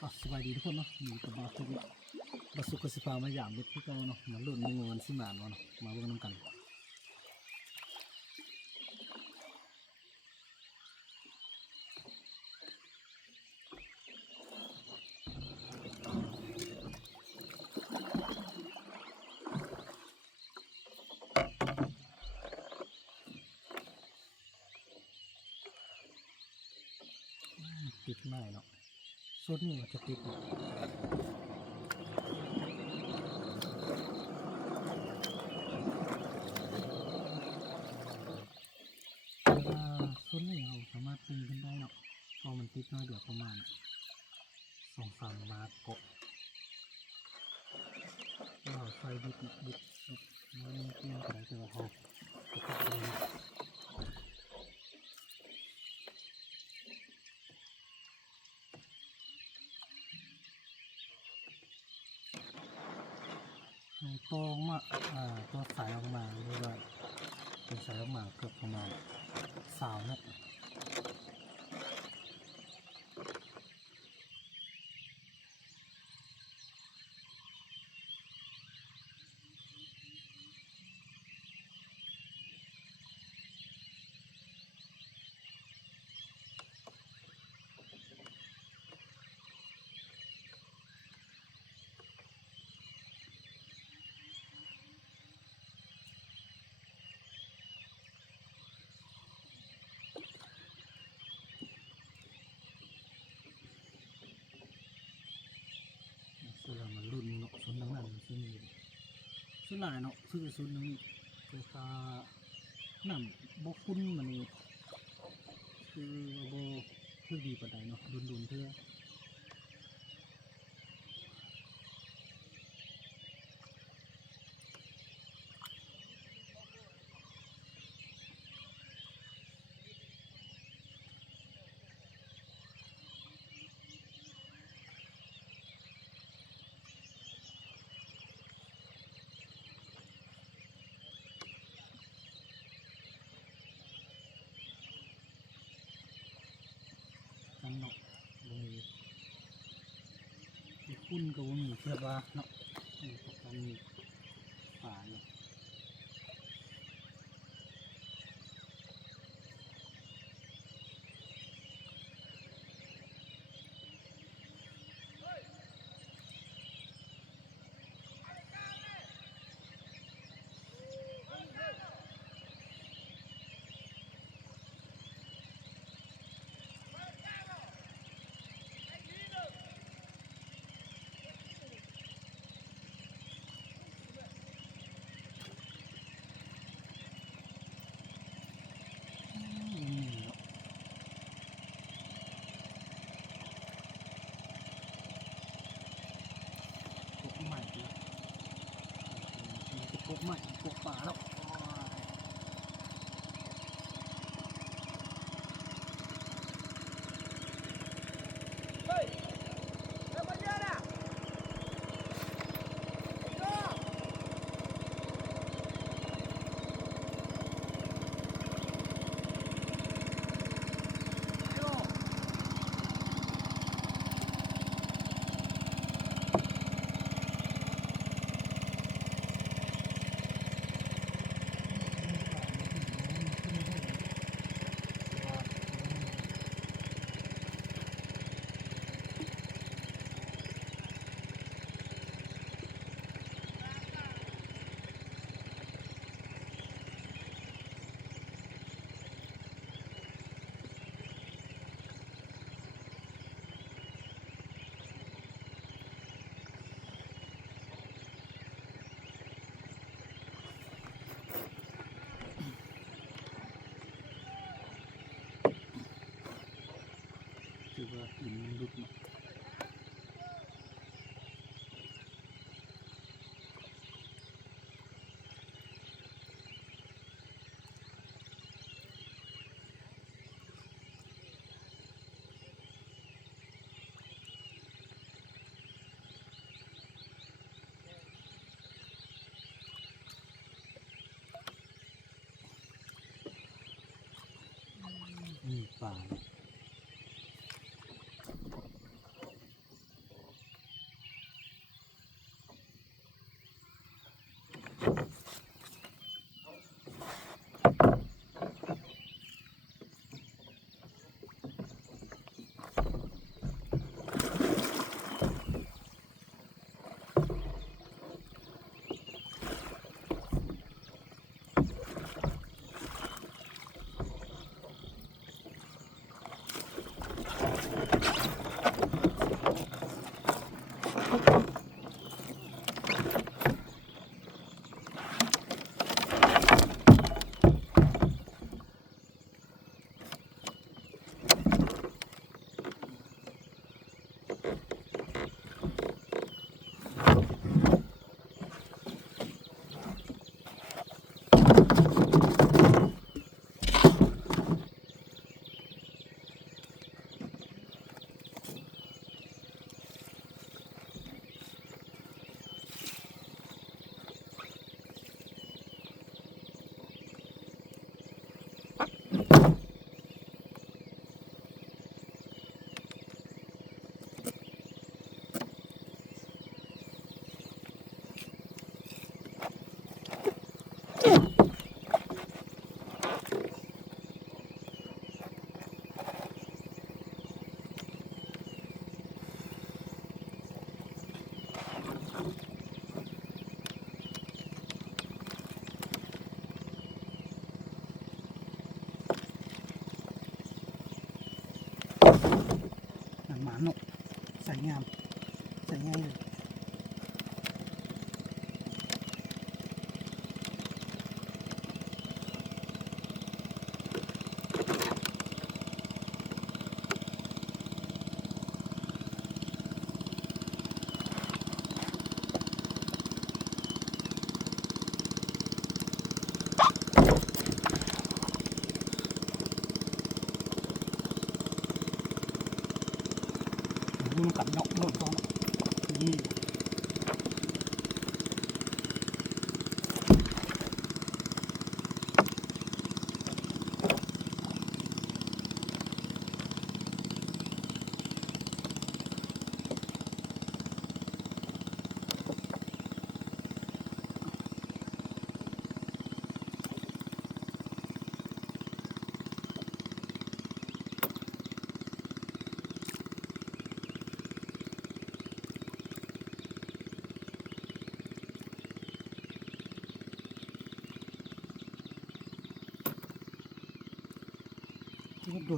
ก็สบายดีทุกคนเนาะอยู่กับบาสุกเนาะบาสุกก็สิพามาหยามเบ็ดที่เก่าเนาะมาลุ้นในงวนสิหมานเนาะมาเบิ่งนำกันติดไม่เนาะสุดนี่มันจะติดเนาะสุดนี่เราสามารถปีนขึ้นได้เนาะพอมันติดน้อยเดี๋ยวประมาณ2-3 มาเกาะเราใส่บิดมันเกี่ยวกันแต่ว่าเขาจะติดเลยตองมาตัวสายออกมาเรียกว่าเป็นสายออกมาเกือบประมาณ3 เมตรเสื้อมันรุ่นเนาะชุดนั้นซึ่งชุดหลายเนาะซื้อชุดนึงราคาน้ำบกคุ้นมันนี่คือโบคือดีปานใดเนาะดุนเพื่อกันเนาะบ่มีคุ้นก็บ่มีเทียบว่าเนาะกันมีป่าอยู่กบใหม่แล้วกบใหม่กบป่าแล้วถือว่าหินมันลุกเนาะป่า หนังหมาเนาะใส่งามใส่ง่ายเลยดูกับนกโดนท้องนี่ที่โด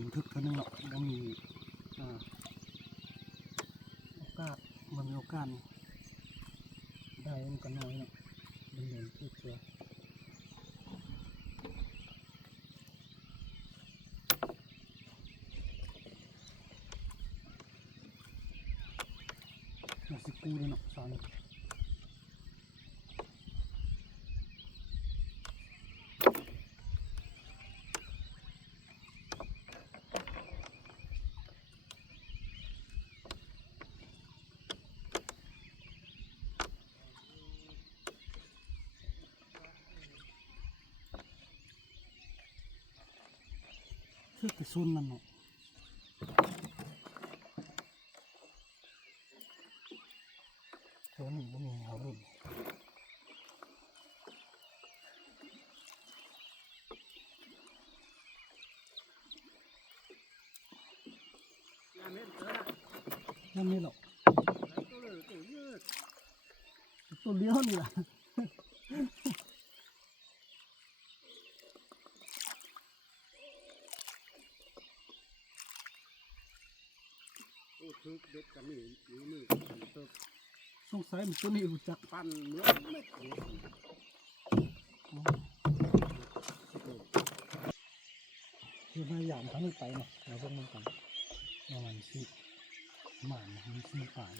นทึกกันนึงหรอกมันมีโอกาสมันมีโอกาสได้มันก็น้อยเนาะมันโดนทึกเสือมาสิกูเลยเนาะสอนทึกไปซุนนั่นเนาะเท่านี้มันมีเขาลุ่นนั่นนี่หรอกตัวเลี้ยวนี่แหละทึกเด็ดกันนี่มือเติบสงสัยมันตัวนี้รู้จักปั้นเนื้อเม็ดเดียวคือพยายามทำให้ไปเนาะเราพวกมันกันมันซีหมามันซีป่าย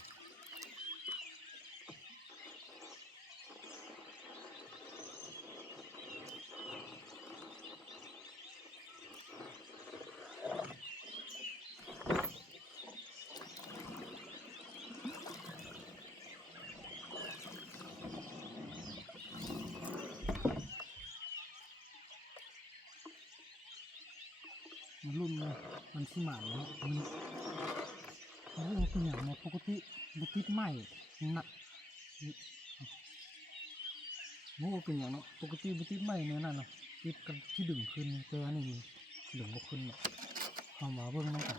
มันรุ่นเลยมันขี้หมาเนาะมันเป็นอย่างเนาะปกติบุติดไหมหนักมันเป็นอย่างเนาะปกติบุติดไหมเนี่ยนั่นเนาะติดกันที่ดึงขึ้นแต่อันนี้ดึงบ่ขึ้นเนาะเข้ามาเบิ่งน้ำกัน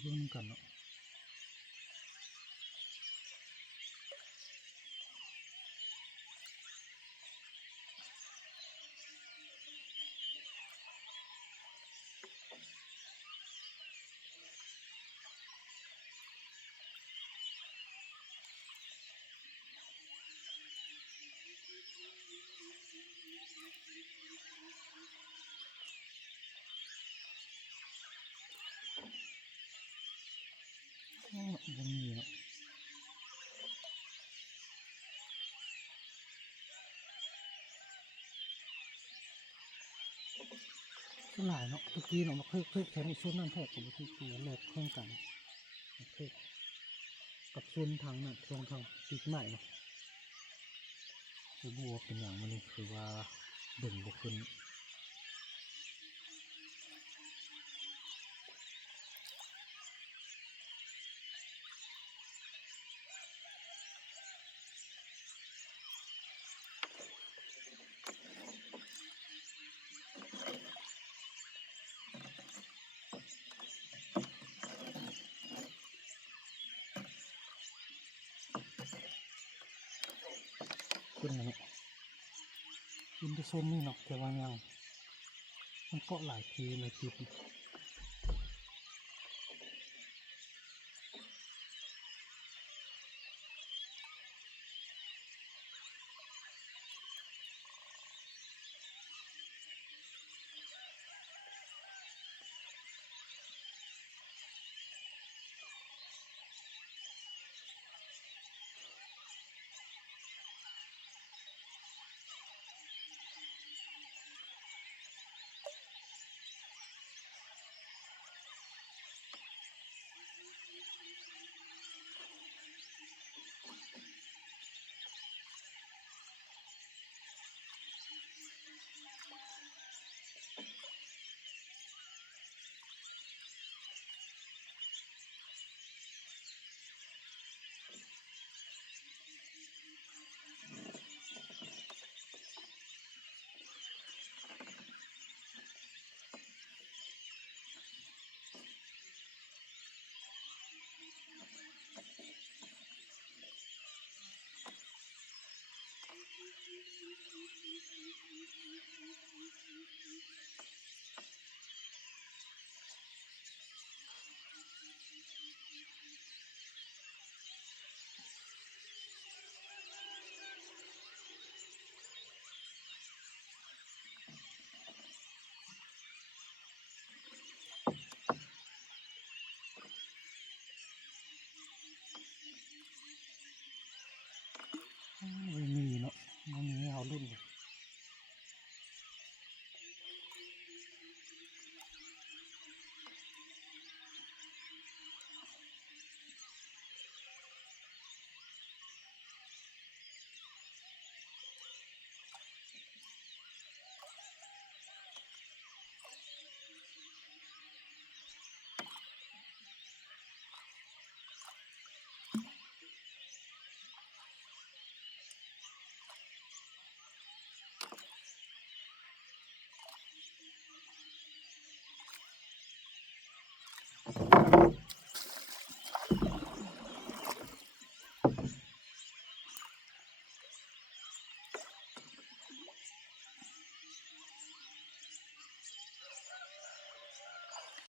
เพิ่มกันเนาะอ๋อบ่มีเนาะส่วนหลายเนาะตะกี้เนาะมาเคยแค่ในส่วนนั้นแท้กับที่ตัวแรกเครื่องกันเคยกับส่วนทางนั้นช่วงทางปีกใหม่เนาะคือบัวาเป็นอย่างมันนี่คือว่าเบิ่งบ่ขึ้นขึ้นนะเนาะขึ้นที่ส้นนี่เนาะแต่ว่ายังมันเกาะหลายทีหลายจุด